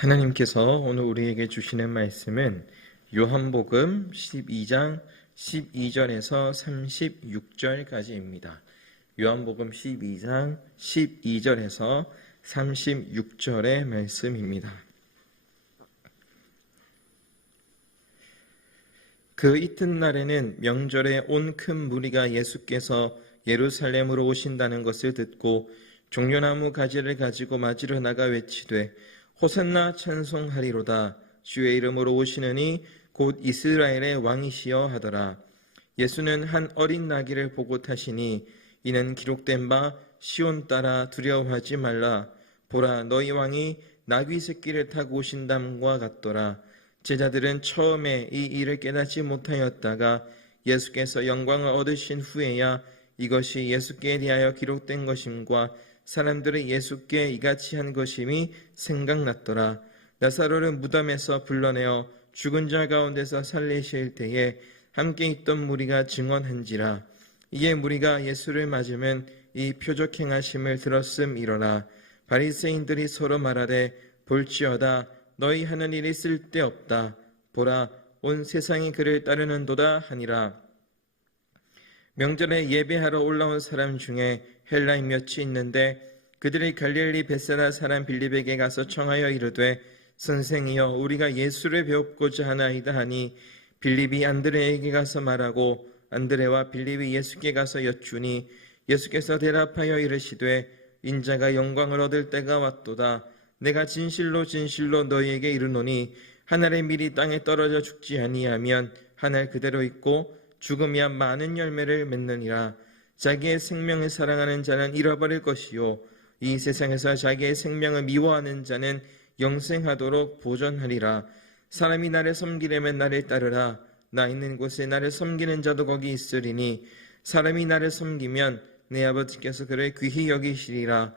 하나님께서 오늘 우리에게 주시는 말씀은 요한복음 12장 12절에서 36절까지입니다. 요한복음 12장 12절에서 36절의 말씀입니다. 그 이튿날에는 명절에 온 큰 무리가 예수께서 예루살렘으로 오신다는 것을 듣고 종려나무 가지를 가지고 맞으러 나가 외치되 호산나 찬송하리로다. 주의 이름으로 오시느니 곧 이스라엘의 왕이시여 하더라. 예수는 한 어린 나귀를 보고 타시니 이는 기록된 바 시온 따라 두려워하지 말라. 보라, 너희 왕이 나귀 새끼를 타고 오신담과 같더라. 제자들은 처음에 이 일을 깨닫지 못하였다가 예수께서 영광을 얻으신 후에야 이것이 예수께 대하여 기록된 것임과 사람들이 예수께 이같이 한 것임이 생각났더라. 나사로를 무덤에서 불러내어 죽은 자 가운데서 살리실 때에 함께 있던 무리가 증언한지라. 이에 무리가 예수를 맞으면 이 표적 행하심을 들었음이로라. 바리새인들이 서로 말하되 볼지어다. 너희 하는 일이 쓸데없다. 보라, 온 세상이 그를 따르는도다 하니라. 명절에 예배하러 올라온 사람 중에 헬라인 몇이 있는데 그들이 갈릴리 벳사다 사람 빌립에게 가서 청하여 이르되 선생이여, 우리가 예수를 배웁고자 하나이다 하니 빌립이 안드레에게 가서 말하고 안드레와 빌립이 예수께 가서 여쭈니 예수께서 대답하여 이르시되 인자가 영광을 얻을 때가 왔도다. 내가 진실로 진실로 너희에게 이르노니 한 알의 밀이 땅에 떨어져 죽지 아니하면 한 알 그대로 있고 죽으면 많은 열매를 맺느니라. 자기의 생명을 사랑하는 자는 잃어버릴 것이요 이 세상에서 자기의 생명을 미워하는 자는 영생하도록 보존하리라. 사람이 나를 섬기려면 나를 따르라. 나 있는 곳에 나를 섬기는 자도 거기 있으리니 사람이 나를 섬기면 내 아버지께서 그를 귀히 여기시리라.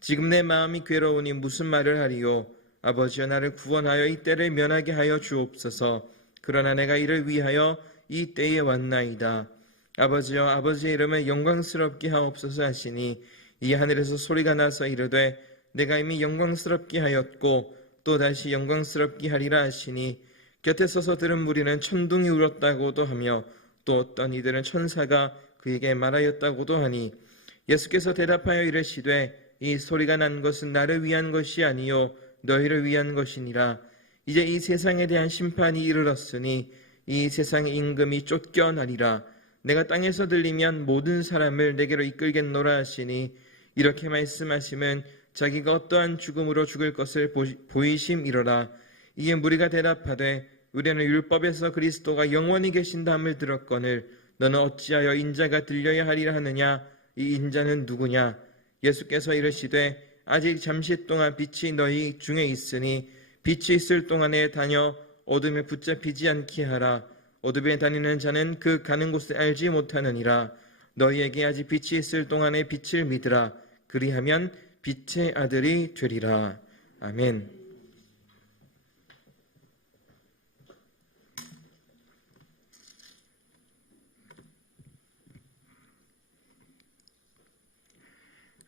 지금 내 마음이 괴로우니 무슨 말을 하리요. 아버지여, 나를 구원하여 이 때를 면하게 하여 주옵소서. 그러나 내가 이를 위하여 이 때에 왔나이다. 아버지여, 아버지의 이름을 영광스럽게 하옵소서 하시니 이 하늘에서 소리가 나서 이르되 내가 이미 영광스럽게 하였고 또 다시 영광스럽게 하리라 하시니 곁에 서서 들은 무리는 천둥이 울었다고도 하며 또 어떤 이들은 천사가 그에게 말하였다고도 하니 예수께서 대답하여 이르시되 이 소리가 난 것은 나를 위한 것이 아니요 너희를 위한 것이니라. 이제 이 세상에 대한 심판이 이르렀으니 이 세상의 임금이 쫓겨나리라. 내가 땅에서 들리면 모든 사람을 내게로 이끌겠노라 하시니 이렇게 말씀하시면 자기가 어떠한 죽음으로 죽을 것을 보이심이로라. 이에 무리가 대답하되 우리는 율법에서 그리스도가 영원히 계신다함을 들었거늘 너는 어찌하여 인자가 들려야 하리라 하느냐. 이 인자는 누구냐. 예수께서 이르시되 아직 잠시 동안 빛이 너희 중에 있으니 빛이 있을 동안에 다녀 어둠에 붙잡히지 않게 하라. 어둠에 다니는 자는 그 가는 곳을 알지 못하느니라. 너희에게 아직 빛이 있을 동안에 빛을 믿으라. 그리하면 빛의 아들이 되리라. 아멘.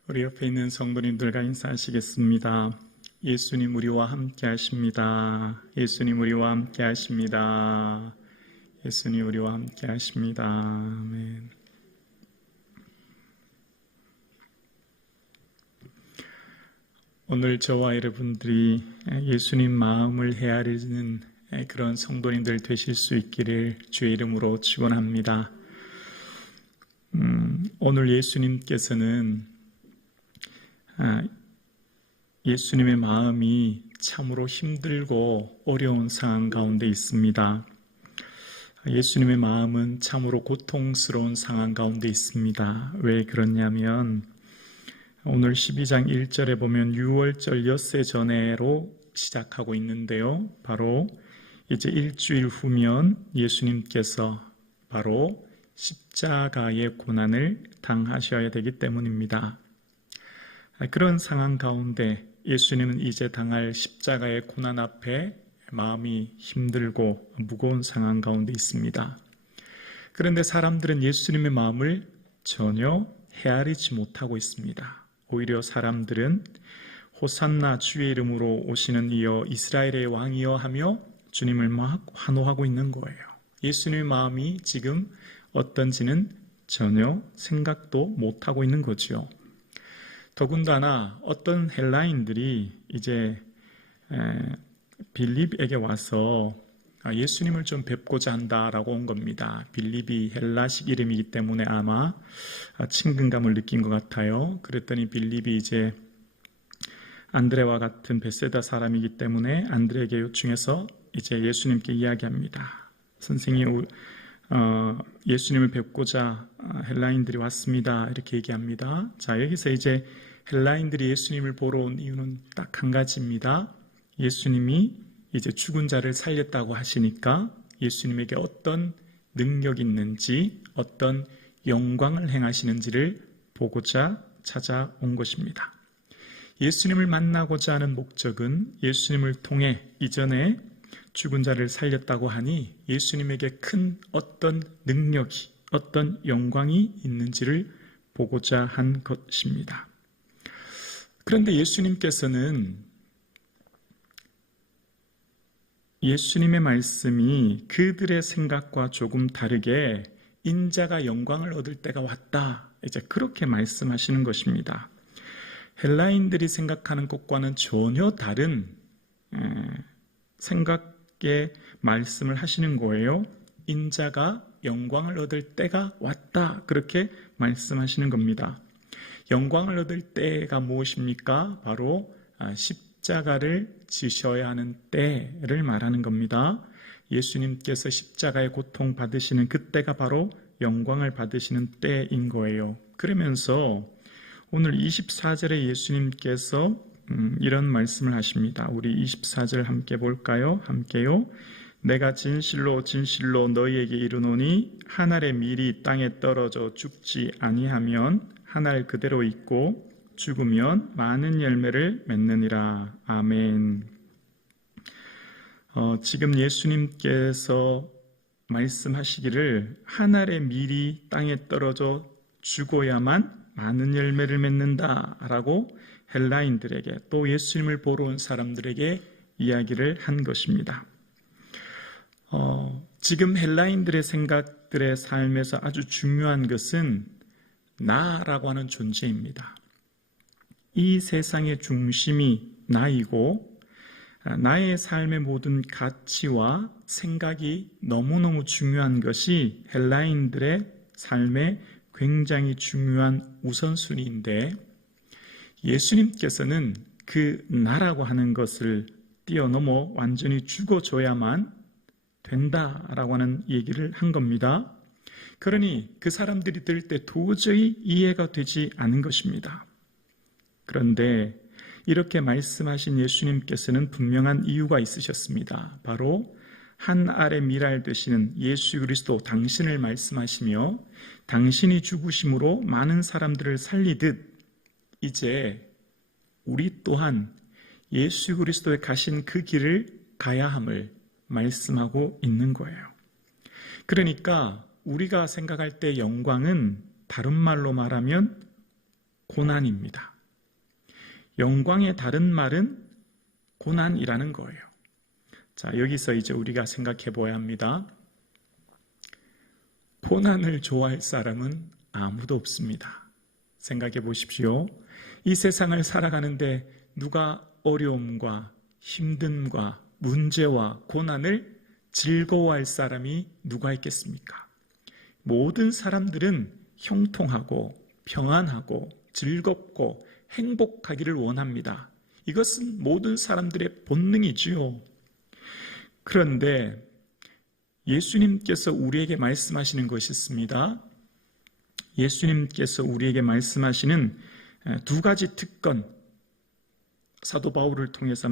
우리 옆에 있는 성도님들과 인사하시겠습니다. 예수님 우리와 함께 하십니다. 예수님 우리와 함께 하십니다. 예수님 우리와 함께 하십니다. 아멘. 오늘 저와 여러분들이 예수님 마음을 헤아리는 그런 성도님들 되실 수 있기를 주의 이름으로 축원합니다. 오늘 예수님께서는 예수님의 마음이 참으로 힘들고 어려운 상황 가운데 있습니다. 예수님의 마음은 참으로 고통스러운 상황 가운데 있습니다. 왜 그러냐면 오늘 12장 1절에 보면 6월절 엿새 전에로 시작하고 있는데요. 바로 이제 일주일 후면 예수님께서 바로 십자가의 고난을 당하셔야 되기 때문입니다. 그런 상황 가운데 예수님은 이제 당할 십자가의 고난 앞에 마음이 힘들고 무거운 상황 가운데 있습니다. 그런데 사람들은 예수님의 마음을 전혀 헤아리지 못하고 있습니다. 오히려 사람들은 호산나 주의 이름으로 오시는 이여 이스라엘의 왕이여 하며 주님을 막 환호하고 있는 거예요. 예수님의 마음이 지금 어떤지는 전혀 생각도 못하고 있는 거죠. 더군다나 어떤 헬라인들이 이제 빌립에게 와서 예수님을 좀 뵙고자 한다라고 온 겁니다. 빌립이 헬라식 이름이기 때문에 아마 친근감을 느낀 것 같아요. 그랬더니 빌립이 이제 안드레와 같은 베세다 사람이기 때문에 안드레에게 요청해서 이제 예수님께 이야기합니다. 선생님, 예수님을 뵙고자 헬라인들이 왔습니다. 이렇게 얘기합니다. 자, 여기서 이제 헬라인들이 예수님을 보러 온 이유는 딱 한 가지입니다. 예수님이 이제 죽은 자를 살렸다고 하시니까 예수님에게 어떤 능력이 있는지, 어떤 영광을 행하시는지를 보고자 찾아온 것입니다. 예수님을 만나고자 하는 목적은 예수님을 통해 이전에 죽은 자를 살렸다고 하니 예수님에게 큰 어떤 능력이, 어떤 영광이 있는지를 보고자 한 것입니다. 그런데 예수님께서는 예수님의 말씀이 그들의 생각과 조금 다르게 인자가 영광을 얻을 때가 왔다. 이제 그렇게 말씀하시는 것입니다. 헬라인들이 생각하는 것과는 전혀 다른 생각의 말씀을 하시는 거예요. 인자가 영광을 얻을 때가 왔다. 그렇게 말씀하시는 겁니다. 영광을 얻을 때가 무엇입니까? 바로 십자가를 지셔야 하는 때를 말하는 겁니다. 예수님께서 십자가의 고통 받으시는 그때가 바로 영광을 받으시는 때인 거예요. 그러면서 오늘 24절에 예수님께서 이런 말씀을 하십니다. 우리 24절 함께 볼까요? 함께요. 내가 진실로 진실로 너희에게 이르노니 한 알의 밀이 땅에 떨어져 죽지 아니하면 한 알 그대로 있고 죽으면 많은 열매를 맺느니라. 아멘. 지금 예수님께서 말씀하시기를 한 알의 밀이 땅에 떨어져 죽어야만 많은 열매를 맺는다라고 헬라인들에게 또 예수님을 보러 온 사람들에게 이야기를 한 것입니다. 지금 헬라인들의 생각들의 삶에서 아주 중요한 것은 나라고 하는 존재입니다. 이 세상의 중심이 나이고 나의 삶의 모든 가치와 생각이 너무너무 중요한 것이 헬라인들의 삶의 굉장히 중요한 우선순위인데 예수님께서는 그 나라고 하는 것을 뛰어넘어 완전히 죽어줘야만 된다라고 하는 얘기를 한 겁니다. 그러니 그 사람들이 들을 때 도저히 이해가 되지 않은 것입니다. 그런데 이렇게 말씀하신 예수님께서는 분명한 이유가 있으셨습니다. 바로 한 알의 밀알 되시는 예수 그리스도 당신을 말씀하시며 당신이 죽으심으로 많은 사람들을 살리듯 이제 우리 또한 예수 그리스도에 가신 그 길을 가야 함을 말씀하고 있는 거예요. 그러니까 우리가 생각할 때 영광은 다른 말로 말하면 고난입니다. 영광의 다른 말은 고난이라는 거예요. 자, 여기서 이제 우리가 생각해 봐야 합니다. 고난을 좋아할 사람은 아무도 없습니다. 생각해 보십시오. 이 세상을 살아가는데 누가 어려움과 힘듦과 문제와 고난을 즐거워할 사람이 누가 있겠습니까? 모든 사람들은 형통하고 평안하고 즐겁고 행복하기를 원합니다. 이것은 모든 사람들의 본능이지요. 그런데 예수님께서 우리에게 말씀하시는 것이 있습니다. 예수님께서 우리에게 말씀하시는 두 가지 특권, 사도 바울을 통해서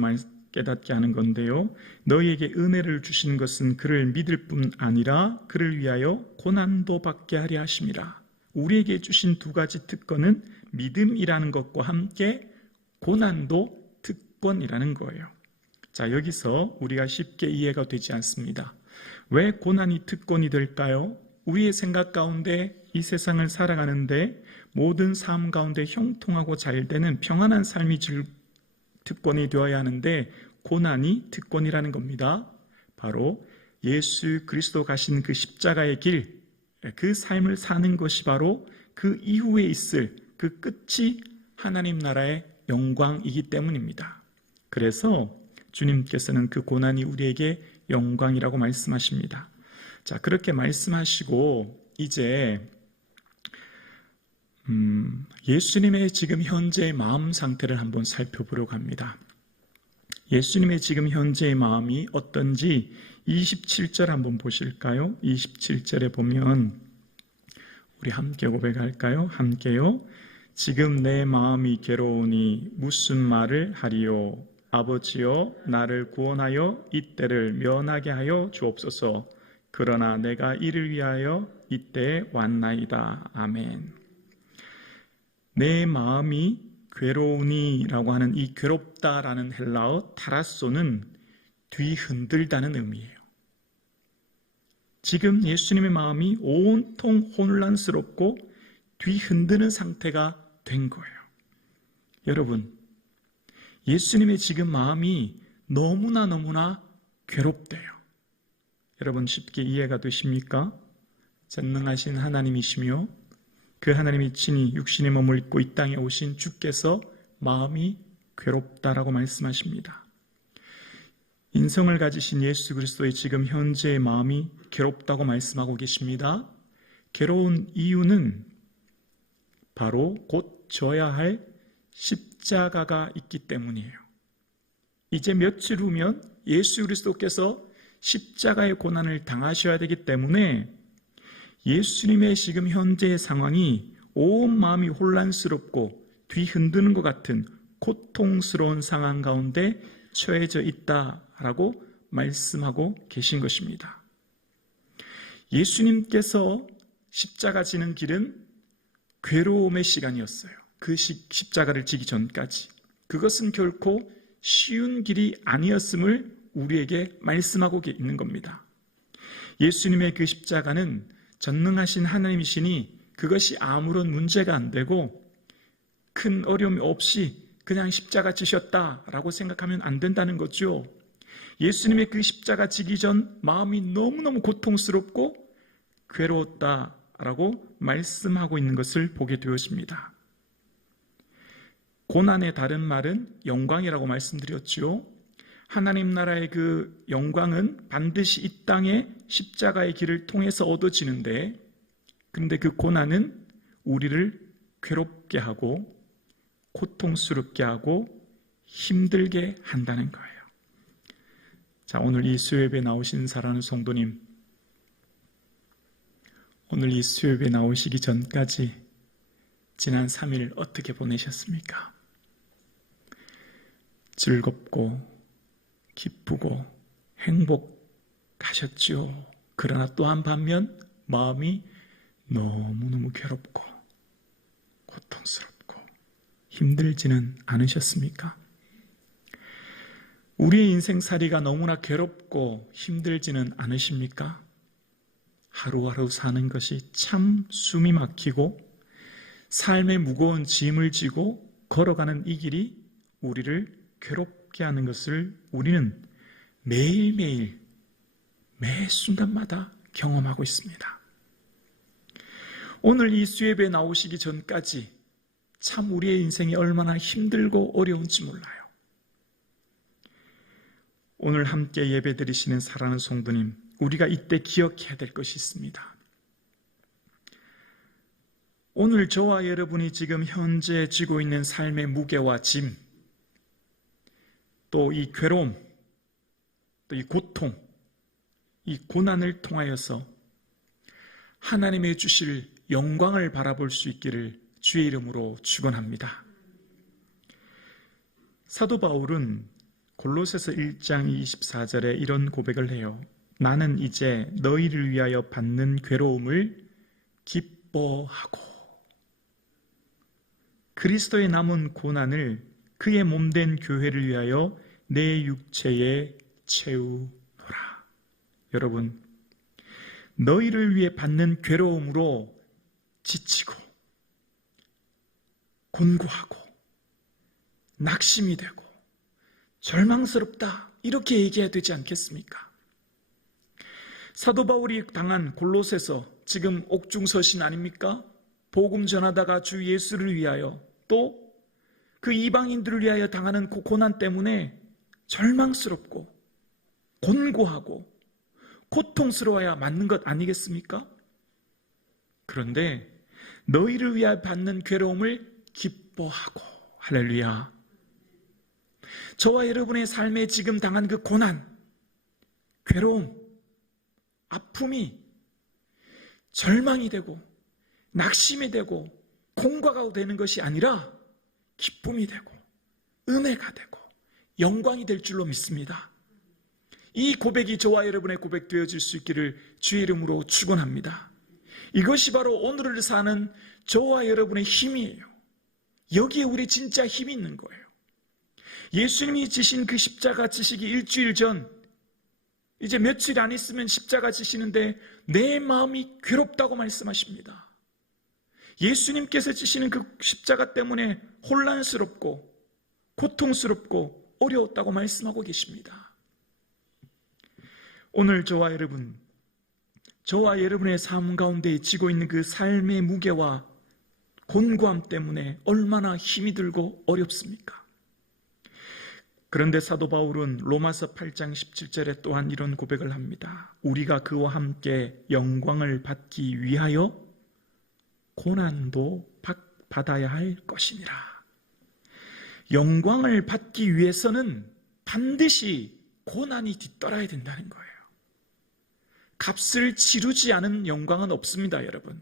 깨닫게 하는 건데요. 너희에게 은혜를 주시는 것은 그를 믿을 뿐 아니라 그를 위하여 고난도 받게 하려 하심이라. 우리에게 주신 두 가지 특권은 믿음이라는 것과 함께 고난도 특권이라는 거예요. 자, 여기서 우리가 쉽게 이해가 되지 않습니다. 왜 고난이 특권이 될까요? 우리의 생각 가운데 이 세상을 살아가는데 모든 삶 가운데 형통하고 잘 되는 평안한 삶이 특권이 되어야 하는데 고난이 특권이라는 겁니다. 바로 예수 그리스도 가신 그 십자가의 길, 그 삶을 사는 것이 바로 그 이후에 있을 그 끝이 하나님 나라의 영광이기 때문입니다. 그래서 주님께서는 그 고난이 우리에게 영광이라고 말씀하십니다. 자, 그렇게 말씀하시고 이제 예수님의 지금 현재의 마음 상태를 한번 살펴보려고 합니다. 예수님의 지금 현재의 마음이 어떤지 27절 한번 보실까요? 27절에 보면 우리 함께 고백할까요? 함께요. 지금 내 마음이 괴로우니 무슨 말을 하리요? 아버지여 나를 구원하여 이때를 면하게 하여 주옵소서. 그러나 내가 이를 위하여 이때에 왔나이다. 아멘. 내 마음이 괴로우니 라고 하는 이 괴롭다라는 헬라어 타라소는 뒤흔들다는 의미예요. 지금 예수님의 마음이 온통 혼란스럽고 뒤흔드는 상태가 된 거예요. 여러분, 예수님의 지금 마음이 너무나 괴롭대요. 여러분 쉽게 이해가 되십니까? 전능하신 하나님이시며 그 하나님이 친히 육신의 몸을 입고 이 땅에 오신 주께서 마음이 괴롭다라고 말씀하십니다. 인성을 가지신 예수 그리스도의 지금 현재의 마음이 괴롭다고 말씀하고 계십니다. 괴로운 이유는 바로 곧 져야 할 십자가가 있기 때문이에요. 이제 며칠 후면 예수 그리스도께서 십자가의 고난을 당하셔야 되기 때문에 예수님의 지금 현재의 상황이 온 마음이 혼란스럽고 뒤흔드는 것 같은 고통스러운 상황 가운데 처해져 있다라고 말씀하고 계신 것입니다. 예수님께서 십자가 지는 길은 괴로움의 시간이었어요. 그 십자가를 지기 전까지. 그것은 결코 쉬운 길이 아니었음을 우리에게 말씀하고 있는 겁니다. 예수님의 그 십자가는 전능하신 하나님이시니 그것이 아무런 문제가 안 되고 큰 어려움 없이 그냥 십자가 지셨다라고 생각하면 안 된다는 거죠. 예수님의 그 십자가 지기 전 마음이 너무너무 고통스럽고 괴로웠다라고 말씀하고 있는 것을 보게 되었습니다. 고난의 다른 말은 영광이라고 말씀드렸죠. 하나님 나라의 그 영광은 반드시 이 땅의 십자가의 길을 통해서 얻어지는데, 그런데 그 고난은 우리를 괴롭게 하고 고통스럽게 하고 힘들게 한다는 거예요. 자, 오늘 이 수요예배 나오신 사랑하는 성도님, 오늘 이 수요예배 나오시기 전까지 지난 3일 어떻게 보내셨습니까? 즐겁고 기쁘고 행복하셨죠. 그러나 또한 반면 마음이 너무너무 괴롭고 고통스럽고 힘들지는 않으셨습니까? 우리의 인생살이가 너무나 괴롭고 힘들지는 않으십니까? 하루하루 사는 것이 참 숨이 막히고 삶의 무거운 짐을 지고 걸어가는 이 길이 우리를 괴롭게 하는 것을 우리는 매일매일 매 순간마다 경험하고 있습니다. 오늘 이 수예배에 나오시기 전까지 참 우리의 인생이 얼마나 힘들고 어려운지 몰라요. 오늘 함께 예배드리시는 사랑하는 성도님, 우리가 이때 기억해야 될 것이 있습니다. 오늘 저와 여러분이 지금 현재 지고 있는 삶의 무게와 짐, 또 이 괴로움, 또 이 고통, 이 고난을 통하여서 하나님의 주실 영광을 바라볼 수 있기를 주의 이름으로 축원합니다. 사도 바울은 골로새서 1장 24절에 이런 고백을 해요. 나는 이제 너희를 위하여 받는 괴로움을 기뻐하고 그리스도의 남은 고난을 그의 몸된 교회를 위하여 내 육체에 채우노라. 여러분, 너희를 위해 받는 괴로움으로 지치고 곤고하고 낙심이 되고 절망스럽다, 이렇게 얘기해야 되지 않겠습니까? 사도 바울이 당한 골로새서, 지금 옥중서신 아닙니까? 복음 전하다가 주 예수를 위하여 또 그 이방인들을 위하여 당하는 그 고난 때문에 절망스럽고 곤고하고 고통스러워야 맞는 것 아니겠습니까? 그런데 너희를 위하여 받는 괴로움을 기뻐하고, 할렐루야. 저와 여러분의 삶에 지금 당한 그 고난, 괴로움, 아픔이 절망이 되고 낙심이 되고 공과가 되는 것이 아니라 기쁨이 되고 은혜가 되고 영광이 될 줄로 믿습니다. 이 고백이 저와 여러분의 고백 되어질 수 있기를 주의 이름으로 축원합니다. 이것이 바로 오늘을 사는 저와 여러분의 힘이에요. 여기에 우리 진짜 힘이 있는 거예요. 예수님이 지신 그 십자가 지시기 일주일 전, 이제 며칠 안 있으면 십자가 지시는데 내 마음이 괴롭다고 말씀하십니다. 예수님께서 지시는 그 십자가 때문에 혼란스럽고 고통스럽고 어려웠다고 말씀하고 계십니다. 오늘 저와 여러분의 삶 가운데 지고 있는 그 삶의 무게와 곤고함 때문에 얼마나 힘이 들고 어렵습니까? 그런데 사도 바울은 로마서 8장 17절에 또한 이런 고백을 합니다. 우리가 그와 함께 영광을 받기 위하여 고난도 받아야 할 것이니라. 영광을 받기 위해서는 반드시 고난이 뒤따라야 된다는 거예요. 값을 치르지 않은 영광은 없습니다, 여러분.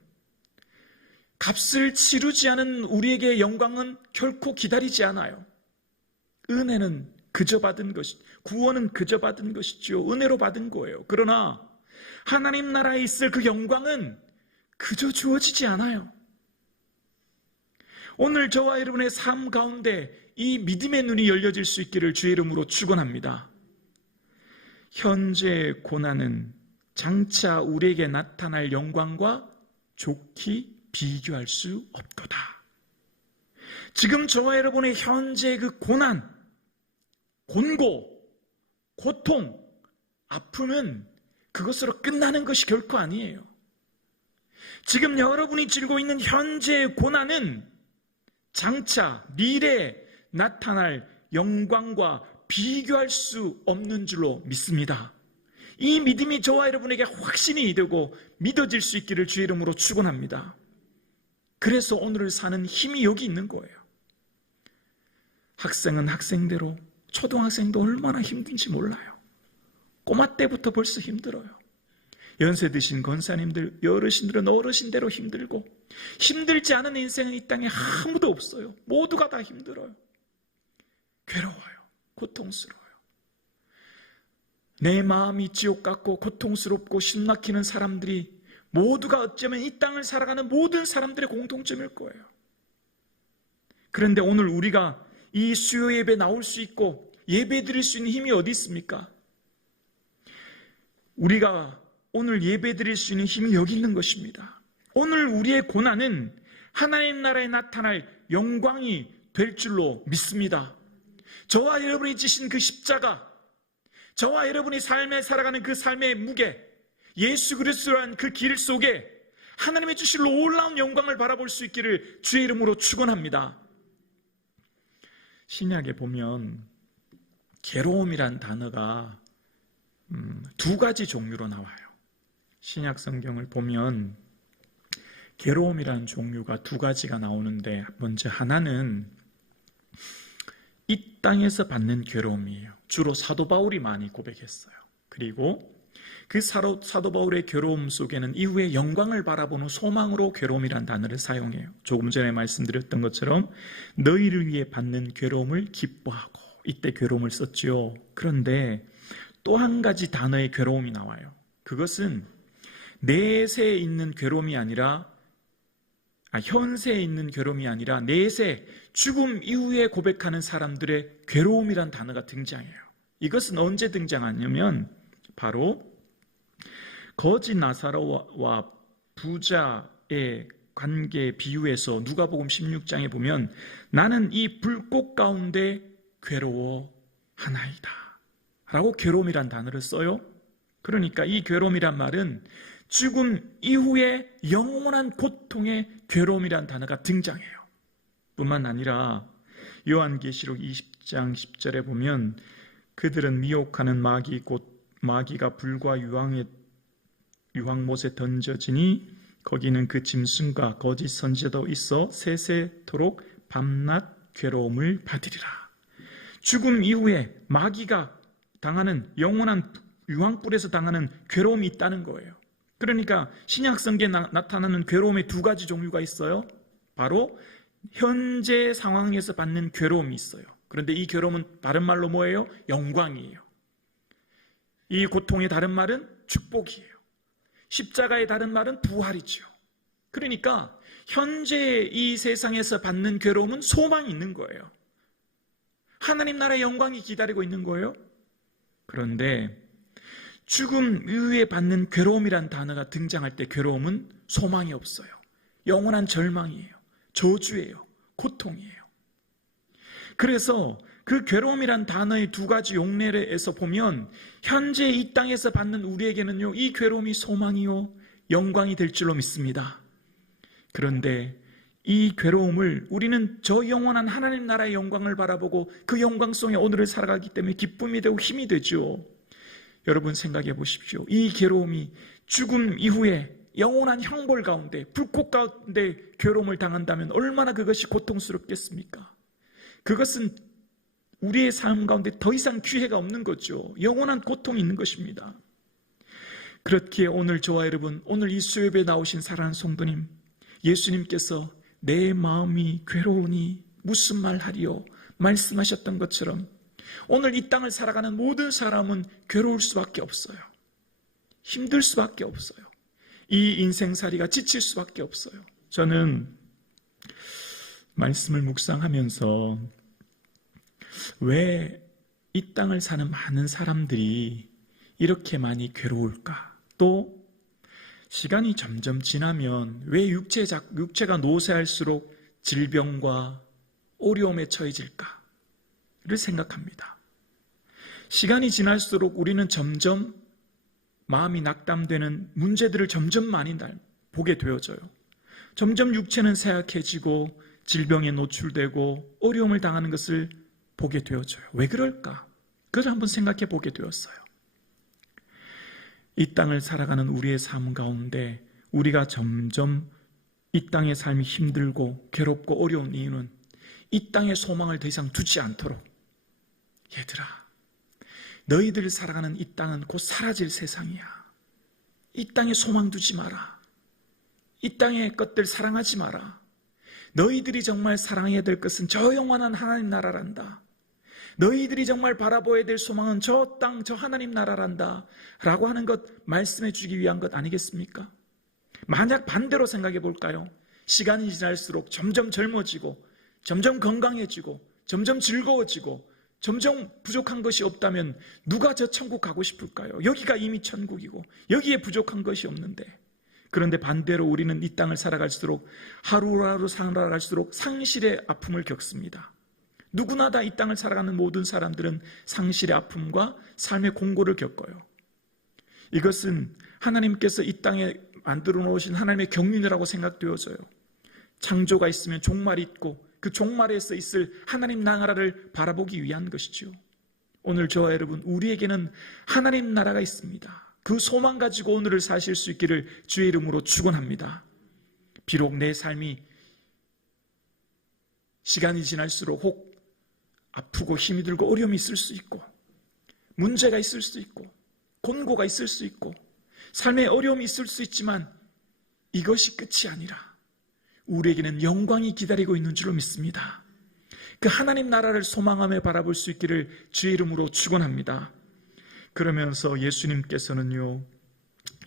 값을 치르지 않은 우리에게 영광은 결코 기다리지 않아요. 은혜는 그저 받은 것이, 구원은 그저 받은 것이죠. 은혜로 받은 거예요. 그러나 하나님 나라에 있을 그 영광은 그저 주어지지 않아요. 오늘 저와 여러분의 삶 가운데 이 믿음의 눈이 열려질 수 있기를 주의 이름으로 축원합니다. 현재의 고난은 장차 우리에게 나타날 영광과 좋게 비교할 수 없도다. 지금 저와 여러분의 현재의 그 고난, 곤고, 고통, 아픔은 그것으로 끝나는 것이 결코 아니에요. 지금 여러분이 지고 있는 현재의 고난은 장차 미래에 나타날 영광과 비교할 수 없는 줄로 믿습니다. 이 믿음이 저와 여러분에게 확신이 되고 믿어질 수 있기를 주의 이름으로 축원합니다. 그래서 오늘을 사는 힘이 여기 있는 거예요. 학생은 학생대로, 초등학생도 얼마나 힘든지 몰라요. 꼬마 때부터 벌써 힘들어요. 연세 드신 권사님들, 어르신들은 어르신대로 힘들고, 힘들지 않은 인생은 이 땅에 아무도 없어요. 모두가 다 힘들어요. 괴로워요. 고통스러워요. 내 마음이 지옥 같고 고통스럽고 심막히는 사람들이 모두가 어쩌면 이 땅을 살아가는 모든 사람들의 공통점일 거예요. 그런데 오늘 우리가 이 수요 예배 나올 수 있고 예배 드릴 수 있는 힘이 어디 있습니까? 우리가 오늘 예배 드릴 수 있는 힘이 여기 있는 것입니다. 오늘 우리의 고난은 하나님 나라에 나타날 영광이 될 줄로 믿습니다. 저와 여러분이 지신 그 십자가, 저와 여러분이 삶에 살아가는 그 삶의 무게, 예수 그리스도란 그 길 속에 하나님의 주실 놀라운 영광을 바라볼 수 있기를 주의 이름으로 축원합니다. 신약에 보면 괴로움이란 단어가 두 가지 종류로 나와요. 신약 성경을 보면 괴로움이라는 종류가 두 가지가 나오는데, 먼저 하나는 이 땅에서 받는 괴로움이에요. 주로 사도 바울이 많이 고백했어요. 그리고 그 사도 바울의 괴로움 속에는 이후에 영광을 바라보는 소망으로 괴로움이라는 단어를 사용해요. 조금 전에 말씀드렸던 것처럼 너희를 위해 받는 괴로움을 기뻐하고, 이때 괴로움을 썼죠. 그런데 또 한 가지 단어의 괴로움이 나와요. 그것은 내세에 있는 괴로움이 아니라, 현세에 있는 괴로움이 아니라 내세, 죽음 이후에 고백하는 사람들의 괴로움이란 단어가 등장해요. 이것은 언제 등장하냐면 바로 거지 나사로와 부자의 관계 비유에서 누가복음 16장에 보면 나는 이 불꽃 가운데 괴로워 하나이다 라고 괴로움이란 단어를 써요. 그러니까 이 괴로움이란 말은 죽음 이후에 영원한 고통의 괴로움이란 단어가 등장해요. 뿐만 아니라 요한계시록 20장 10절에 보면 그들은 미혹하는 마귀 곧 마귀가 불과 유황못에 던져지니 거기는 그 짐승과 거짓 선지자도 있어 세세토록 밤낮 괴로움을 받으리라. 죽음 이후에 마귀가 당하는 영원한 유황불에서 당하는 괴로움이 있다는 거예요. 그러니까 신약성경에 나타나는 괴로움의 두 가지 종류가 있어요. 바로 현재 상황에서 받는 괴로움이 있어요. 그런데 이 괴로움은 다른 말로 뭐예요? 영광이에요. 이 고통의 다른 말은 축복이에요. 십자가의 다른 말은 부활이죠. 그러니까 현재 이 세상에서 받는 괴로움은 소망이 있는 거예요. 하나님 나라의 영광이 기다리고 있는 거예요. 그런데 죽음 이후에 받는 괴로움이란 단어가 등장할 때 괴로움은 소망이 없어요. 영원한 절망이에요. 저주예요. 고통이에요. 그래서 그 괴로움이란 단어의 두 가지 용례에서 보면 현재 이 땅에서 받는 우리에게는요, 이 괴로움이 소망이요 영광이 될 줄로 믿습니다. 그런데 이 괴로움을 우리는 저 영원한 하나님 나라의 영광을 바라보고 그 영광 속에 오늘을 살아가기 때문에 기쁨이 되고 힘이 되죠. 여러분 생각해 보십시오. 이 괴로움이 죽음 이후에 영원한 형벌 가운데 불꽃 가운데 괴로움을 당한다면 얼마나 그것이 고통스럽겠습니까? 그것은 우리의 삶 가운데 더 이상 기회가 없는 거죠. 영원한 고통이 있는 것입니다. 그렇기에 오늘 저와 여러분, 오늘 이 수요예배에 나오신 사랑하는 성도님, 예수님께서 내 마음이 괴로우니 무슨 말 하리요 말씀하셨던 것처럼 오늘 이 땅을 살아가는 모든 사람은 괴로울 수밖에 없어요. 힘들 수밖에 없어요. 이 인생살이가 지칠 수밖에 없어요. 저는 말씀을 묵상하면서 왜 이 땅을 사는 많은 사람들이 이렇게 많이 괴로울까? 또 시간이 점점 지나면 왜 육체가 노쇠할수록 질병과 어려움에 처해질까를 생각합니다. 시간이 지날수록 우리는 점점 마음이 낙담되는 문제들을 점점 많이 보게 되어져요. 점점 육체는 쇠약해지고 질병에 노출되고 어려움을 당하는 것을 보게 되어져요. 왜 그럴까? 그걸 한번 생각해 보게 되었어요. 이 땅을 살아가는 우리의 삶 가운데 우리가 점점 이 땅의 삶이 힘들고 괴롭고 어려운 이유는 이 땅의 소망을 더 이상 두지 않도록, 얘들아, 너희들 살아가는 이 땅은 곧 사라질 세상이야. 이 땅에 소망 두지 마라. 이 땅의 것들 사랑하지 마라. 너희들이 정말 사랑해야 될 것은 저 영원한 하나님 나라란다. 너희들이 정말 바라보아야 될 소망은 저 땅, 저 하나님 나라란다 라고 하는 것 말씀해 주기 위한 것 아니겠습니까? 만약 반대로 생각해 볼까요? 시간이 지날수록 점점 젊어지고 점점 건강해지고 점점 즐거워지고 점점 부족한 것이 없다면 누가 저 천국 가고 싶을까요? 여기가 이미 천국이고 여기에 부족한 것이 없는데, 그런데 반대로 우리는 이 땅을 살아갈수록 하루하루 살아갈수록 상실의 아픔을 겪습니다. 누구나 다 이 땅을 살아가는 모든 사람들은 상실의 아픔과 삶의 공고를 겪어요. 이것은 하나님께서 이 땅에 만들어 놓으신 하나님의 경륜이라고 생각되어져요. 창조가 있으면 종말이 있고 그 종말에서 있을 하나님 나라를 바라보기 위한 것이죠. 오늘 저와 여러분, 우리에게는 하나님 나라가 있습니다. 그 소망 가지고 오늘을 사실 수 있기를 주의 이름으로 축원합니다. 비록 내 삶이 시간이 지날수록 혹 아프고 힘이 들고 어려움이 있을 수 있고 문제가 있을 수 있고 곤고가 있을 수 있고 삶의 어려움이 있을 수 있지만 이것이 끝이 아니라 우리에게는 영광이 기다리고 있는 줄로 믿습니다. 그 하나님 나라를 소망하며 바라볼 수 있기를 주의 이름으로 축원합니다. 그러면서 예수님께서는요,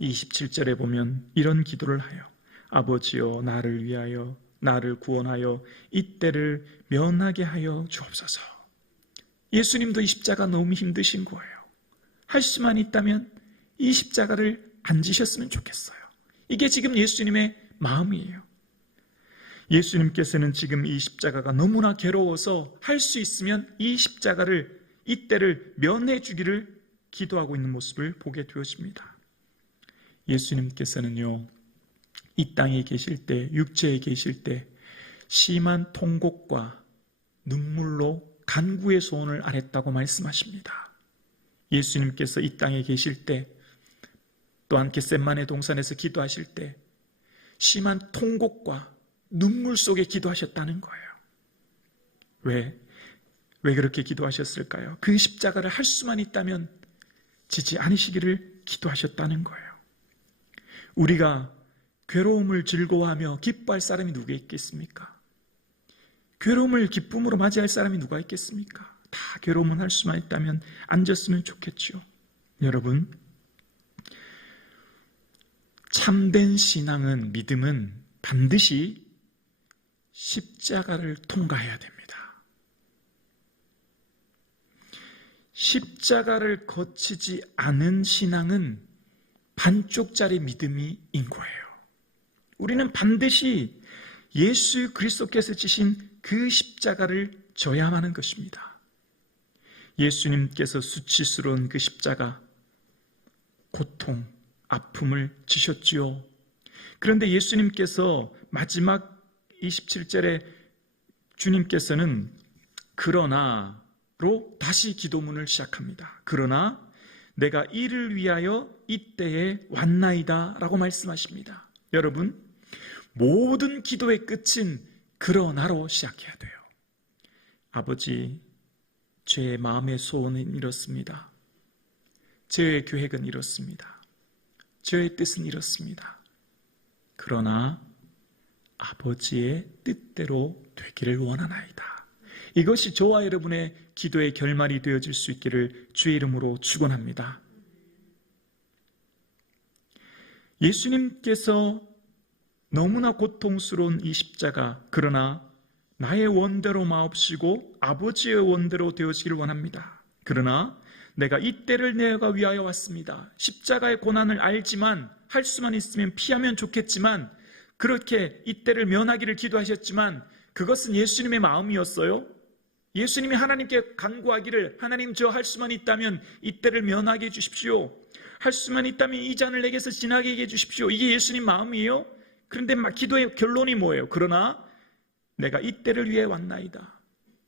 27절에 보면 이런 기도를 해요. 아버지여, 나를 위하여 나를 구원하여 이 때를 면하게 하여 주옵소서. 예수님도 이 십자가 너무 힘드신 거예요. 할 수만 있다면 이 십자가를 안 지셨으면 좋겠어요. 이게 지금 예수님의 마음이에요. 예수님께서는 지금 이 십자가가 너무나 괴로워서 할 수 있으면 이 십자가를 이 때를 면해 주기를 기도하고 있는 모습을 보게 되어집니다. 예수님께서는요, 이 땅에 계실 때, 육체에 계실 때 심한 통곡과 눈물로 간구의 소원을 아랬다고 말씀하십니다. 예수님께서 이 땅에 계실 때, 또한 겟세마네 동산에서 기도하실 때 심한 통곡과 눈물 속에 기도하셨다는 거예요. 왜 그렇게 기도하셨을까요? 그 십자가를 할 수만 있다면 지지 않으시기를 기도하셨다는 거예요. 우리가 괴로움을 즐거워하며 기뻐할 사람이 누가 있겠습니까? 괴로움을 기쁨으로 맞이할 사람이 누가 있겠습니까? 다 괴로움을 할 수만 있다면 앉았으면 좋겠죠. 여러분, 참된 신앙은, 믿음은 반드시 십자가를 통과해야 됩니다. 십자가를 거치지 않은 신앙은 반쪽짜리 믿음인 거예요. 우리는 반드시 예수 그리스도께서 지신 그 십자가를 져야 하는 것입니다. 예수님께서 수치스러운 그 십자가, 고통, 아픔을 지셨지요. 그런데 예수님께서 마지막 27절에 주님께서는 그러나로 다시 기도문을 시작합니다. 그러나 내가 이를 위하여 이때에 왔나이다 라고 말씀하십니다. 여러분, 모든 기도의 끝은 그러나로 시작해야 돼요. 아버지, 제 마음의 소원은 이렇습니다. 제 계획은 이렇습니다. 저의 뜻은 이렇습니다. 그러나 아버지의 뜻대로 되기를 원하나이다. 이것이 저와 여러분의 기도의 결말이 되어질 수 있기를 주의 이름으로 축원합니다. 예수님께서 너무나 고통스러운 이 십자가, 그러나 나의 원대로 마옵시고 아버지의 원대로 되어지기를 원합니다. 그러나 내가 이 때를 내가 위하여 왔습니다. 십자가의 고난을 알지만, 할 수만 있으면 피하면 좋겠지만, 그렇게 이 때를 면하기를 기도하셨지만 그것은 예수님의 마음이었어요. 예수님이 하나님께 간구하기를, 하나님, 저 할 수만 있다면 이 때를 면하게 해주십시오. 할 수만 있다면 이 잔을 내게서 지나게 해주십시오. 이게 예수님 마음이에요. 그런데 기도의 결론이 뭐예요? 그러나 내가 이 때를 위해 왔나이다.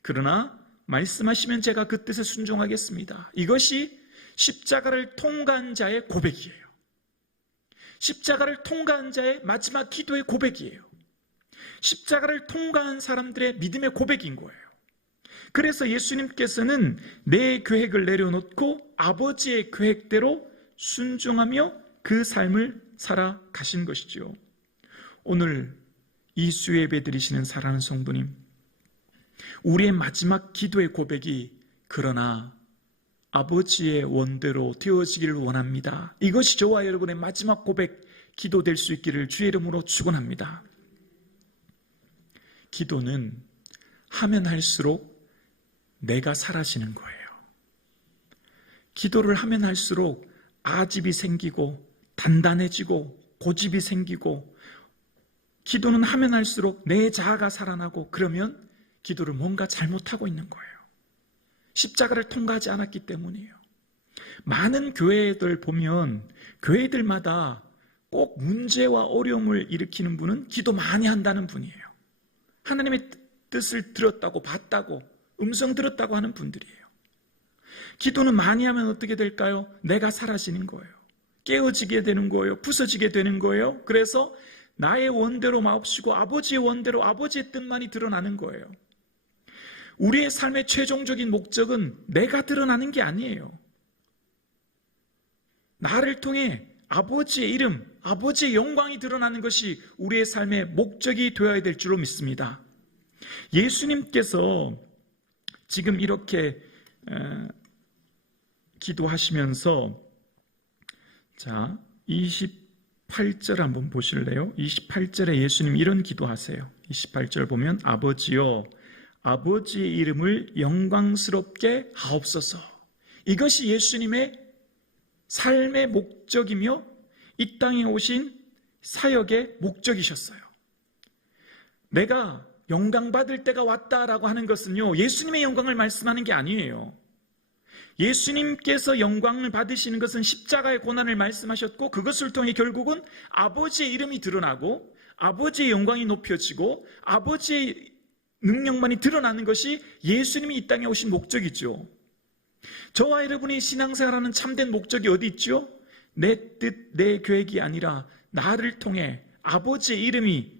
그러나 말씀하시면 제가 그 뜻에 순종하겠습니다. 이것이 십자가를 통과한 자의 고백이에요. 십자가를 통과한 자의 마지막 기도의 고백이에요. 십자가를 통과한 사람들의 믿음의 고백인 거예요. 그래서 예수님께서는 내 계획을 내려놓고 아버지의 계획대로 순종하며 그 삶을 살아가신 것이죠. 오늘 이 수예배 드리시는 사랑하는 성도님, 우리의 마지막 기도의 고백이 그러나 아버지의 원대로 되어지기를 원합니다. 이것이 저와 여러분의 마지막 고백, 기도 될 수 있기를 주의 이름으로 축원합니다. 기도는 하면 할수록 내가 사라지는 거예요. 기도를 하면 할수록 아집이 생기고 단단해지고 고집이 생기고, 기도는 하면 할수록 내 자아가 살아나고, 그러면 기도를 뭔가 잘못하고 있는 거예요. 십자가를 통과하지 않았기 때문이에요. 많은 교회들 보면 교회들마다 꼭 문제와 어려움을 일으키는 분은 기도 많이 한다는 분이에요. 하나님의 뜻을 들었다고, 봤다고, 음성 들었다고 하는 분들이에요. 기도는 많이 하면 어떻게 될까요? 내가 사라지는 거예요. 깨어지게 되는 거예요. 부서지게 되는 거예요. 그래서 나의 원대로 마옵시고 아버지의 원대로, 아버지의 뜻만이 드러나는 거예요. 우리의 삶의 최종적인 목적은 내가 드러나는 게 아니에요. 나를 통해 아버지의 이름, 아버지의 영광이 드러나는 것이 우리의 삶의 목적이 되어야 될 줄로 믿습니다. 예수님께서 지금 이렇게 기도하시면서, 자, 28절 한번 보실래요? 28절에 예수님 이런 기도하세요. 28절 보면 아버지여, 아버지의 이름을 영광스럽게 하옵소서. 이것이 예수님의 삶의 목적이며 이 땅에 오신 사역의 목적이셨어요. 내가 영광받을 때가 왔다라고 하는 것은요, 예수님의 영광을 말씀하는 게 아니에요. 예수님께서 영광을 받으시는 것은 십자가의 고난을 말씀하셨고, 그것을 통해 결국은 아버지의 이름이 드러나고 아버지의 영광이 높여지고 아버지의 능력만이 드러나는 것이 예수님이 이 땅에 오신 목적이죠. 저와 여러분이 신앙생활하는 참된 목적이 어디 있죠? 내 뜻, 내 계획이 아니라 나를 통해 아버지의 이름이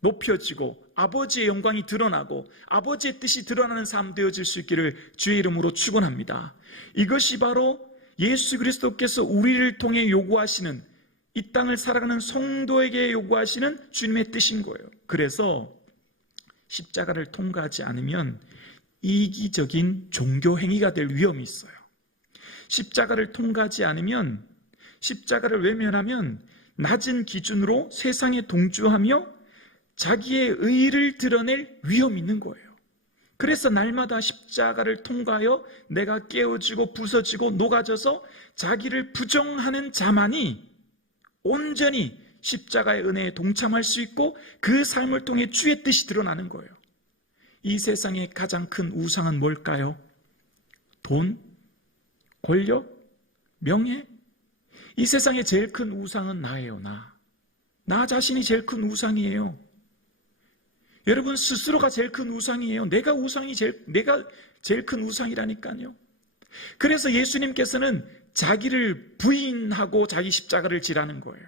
높여지고 아버지의 영광이 드러나고 아버지의 뜻이 드러나는 삶 되어질 수 있기를 주의 이름으로 축원합니다. 이것이 바로 예수 그리스도께서 우리를 통해 요구하시는, 이 땅을 살아가는 성도에게 요구하시는 주님의 뜻인 거예요. 그래서 십자가를 통과하지 않으면 이기적인 종교 행위가 될 위험이 있어요. 십자가를 통과하지 않으면, 십자가를 외면하면 낮은 기준으로 세상에 동조하며 자기의 의의를 드러낼 위험이 있는 거예요. 그래서 날마다 십자가를 통과하여 내가 깨어지고 부서지고 녹아져서 자기를 부정하는 자만이 온전히 십자가의 은혜에 동참할 수 있고 그 삶을 통해 주의 뜻이 드러나는 거예요. 이 세상의 가장 큰 우상은 뭘까요? 돈, 권력, 명예? 이 세상의 제일 큰 우상은 나예요. 나 자신이 제일 큰 우상이에요. 여러분 스스로가 제일 큰 우상이에요. 내가 제일 큰 우상이라니까요. 그래서 예수님께서는 자기를 부인하고 자기 십자가를 지라는 거예요.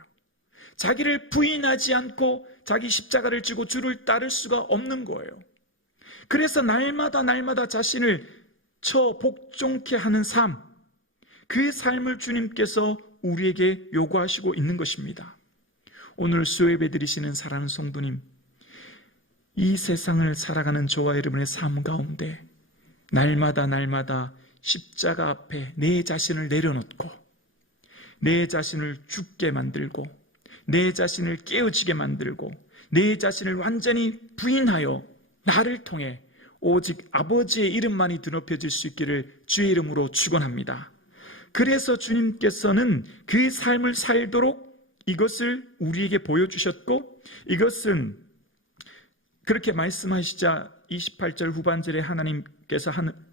자기를 부인하지 않고 자기 십자가를 지고 주를 따를 수가 없는 거예요. 그래서 날마다 자신을 복종케 하는 삶, 그 삶을 주님께서 우리에게 요구하시고 있는 것입니다. 오늘 수요예배 드리시는 사랑하는 성도님, 이 세상을 살아가는 저와 여러분의 삶 가운데 날마다 십자가 앞에 내 자신을 내려놓고 내 자신을 죽게 만들고 내 자신을 깨어지게 만들고 내 자신을 완전히 부인하여 나를 통해 오직 아버지의 이름만이 드높여질 수 있기를 주의 이름으로 축원합니다. 그래서 주님께서는 그 삶을 살도록 이것을 우리에게 보여주셨고, 이것은 그렇게 말씀하시자 28절 후반절에 하나님께서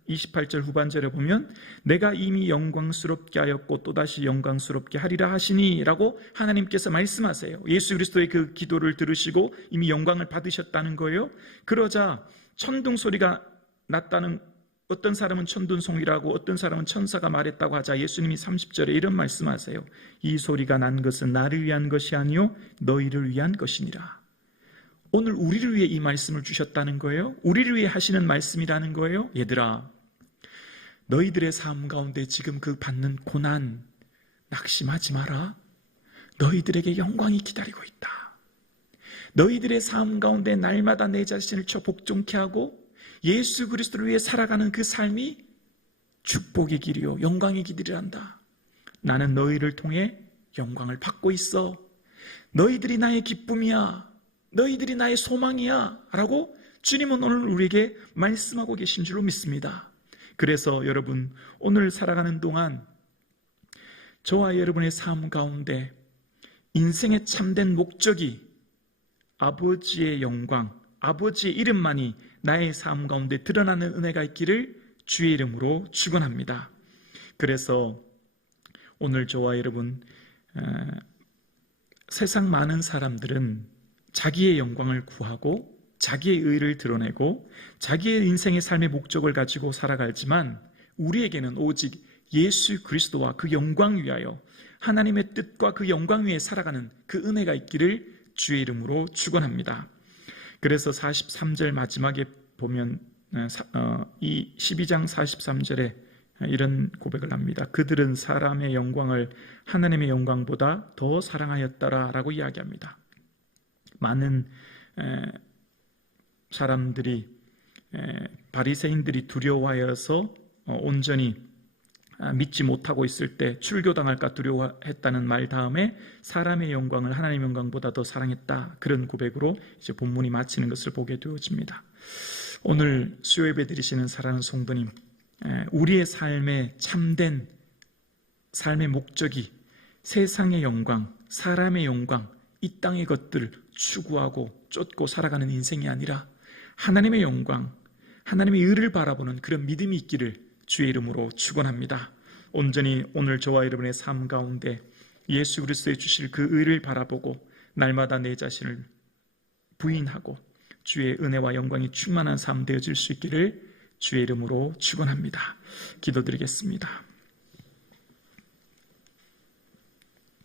28절 후반절에 보면 내가 이미 영광스럽게 하였고 또다시 영광스럽게 하리라 하시니 라고 하나님께서 말씀하세요. 예수 그리스도의 그 기도를 들으시고 이미 영광을 받으셨다는 거예요. 그러자 천둥 소리가 났다는, 어떤 사람은 천둥송이라고 어떤 사람은 천사가 말했다고 하자 예수님이 30절에 이런 말씀하세요. 이 소리가 난 것은 나를 위한 것이 아니요 너희를 위한 것이니라. 오늘 우리를 위해 이 말씀을 주셨다는 거예요. 우리를 위해 하시는 말씀이라는 거예요. 얘들아, 너희들의 삶 가운데 지금 그 받는 고난 낙심하지 마라. 너희들에게 영광이 기다리고 있다. 너희들의 삶 가운데 날마다 내 자신을 복종케 하고 예수 그리스도를 위해 살아가는 그 삶이 축복의 길이요 영광의 길이란다. 나는 너희를 통해 영광을 받고 있어. 너희들이 나의 기쁨이야. 너희들이 나의 소망이야 라고 주님은 오늘 우리에게 말씀하고 계신 줄로 믿습니다. 그래서 여러분, 오늘 살아가는 동안 저와 여러분의 삶 가운데 인생의 참된 목적이 아버지의 영광, 아버지의 이름만이 나의 삶 가운데 드러나는 은혜가 있기를 주의 이름으로 축원합니다. 그래서 오늘 저와 여러분, 세상 많은 사람들은 자기의 영광을 구하고 자기의 의를 드러내고 자기의 인생의 삶의 목적을 가지고 살아가지만 우리에게는 오직 예수 그리스도와 그 영광 위하여 하나님의 뜻과 그 영광 위에 살아가는 그 은혜가 있기를 주의 이름으로 축원합니다. 그래서 43절 마지막에 보면 이 12장 43절에 이런 고백을 합니다. 그들은 사람의 영광을 하나님의 영광보다 더 사랑하였더라 라고 이야기합니다. 많은 사람들이, 바리새인들이 두려워하여서 온전히 믿지 못하고 있을 때 출교당할까 두려워했다는 말 다음에 사람의 영광을 하나님의 영광보다 더 사랑했다, 그런 고백으로 이제 본문이 마치는 것을 보게 되어집니다. 오늘 수요예배 드리시는 사랑하는 성도님, 우리의 삶의 참된 삶의 목적이 세상의 영광, 사람의 영광, 이 땅의 것들을 추구하고 쫓고 살아가는 인생이 아니라 하나님의 영광, 하나님의 의를 바라보는 그런 믿음이 있기를 주의 이름으로 축원합니다. 온전히 오늘 저와 여러분의 삶 가운데 예수 그리스도의 주실 그 의를 바라보고 날마다 내 자신을 부인하고 주의 은혜와 영광이 충만한 삶 되어질 수 있기를 주의 이름으로 축원합니다. 기도드리겠습니다.